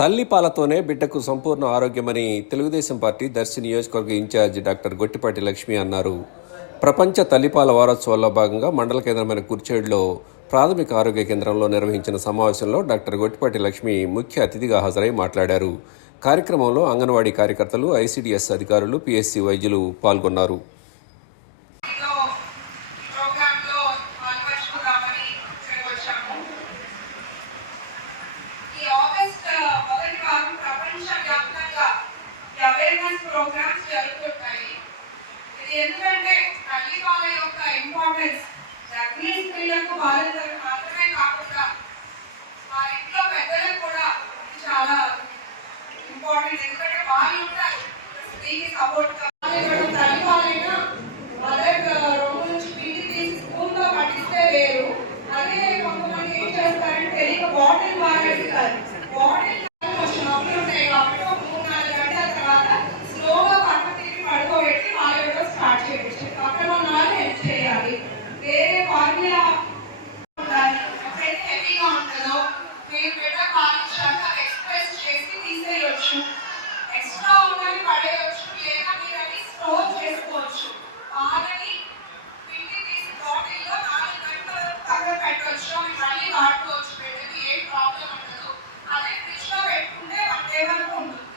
తల్లి పాలతోనే బిడ్డకు సంపూర్ణ ఆరోగ్యమని తెలుగుదేశం పార్టీ దర్శి నియోజకవర్గ ఇన్ఛార్జి డాక్టర్ గొట్టిపాటి లక్ష్మి అన్నారు. ప్రపంచ తల్లిపాల వారోత్సవాల్లో భాగంగా మండల కేంద్రమైన కుర్చేడులో ప్రాథమిక ఆరోగ్య కేంద్రంలో నిర్వహించిన సమావేశంలో డాక్టర్ గొట్టిపాటి లక్ష్మి ముఖ్య అతిథిగా హాజరై మాట్లాడారు. కార్యక్రమంలో అంగన్వాడీ కార్యకర్తలు ఐసీడీఎస్ అధికారులు పిఎస్సీ వైద్యులు పాల్గొన్నారు. ప్రోగ్రామ్స్ జరుగుతుంటాయి. ఇది ఎందుకంటే తల్లి వాళ్ళ యొక్క ఇంపార్టెన్స్ గర్భిణీ స్త్రీలకు బాలింతలకు మాత్రమే కాకుండా మా ఇంట్లో పెద్దలకు కూడా చాలా ఇంపార్టెంట్ ఎందుకంటే వాళ్ళు ఉంటారు. స్త్రీకి సపోర్ట్ తల్లి పాలైనా మదర్ రోజు నుంచి పిండి తీసి స్కూల్లో పట్టిస్తే వేరు. అదే కొంతమంది ఏం చేస్తారంటే తెలియక బాటిల్ వాడేస్తారు బాటిల్ మీరు బిడ్డ పాలించాక ఎక్స్ప్రెస్ చేసి తీసేయొచ్చు. ఎక్స్ట్రా ఉన్నది పడేయొచ్చు లేదా మీరు అది స్టోర్ చేసుకోవచ్చు. పాలని పిండి తీసి బాటిల్లో నాలుగు గంటల పక్కన పెట్టవచ్చు అవి మళ్ళీ వాడుకోవచ్చు బిడ్డకి ఏం ప్రాబ్లం ఉండదు. అదే ఫ్రిడ్జ్లో పెట్టుకుంటే వన్ డే వరకు ఉంటుంది.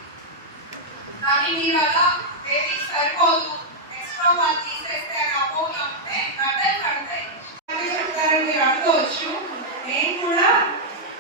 కానీ మీరు అలా ఏది సరిపోదు. ఎక్స్ట్రా వాళ్ళు తీసేస్తే అది అపోలో ఉంటే గడ్డలు కడతాయి. చెప్తారని మీరు అనుకోవచ్చు. నేను కూడా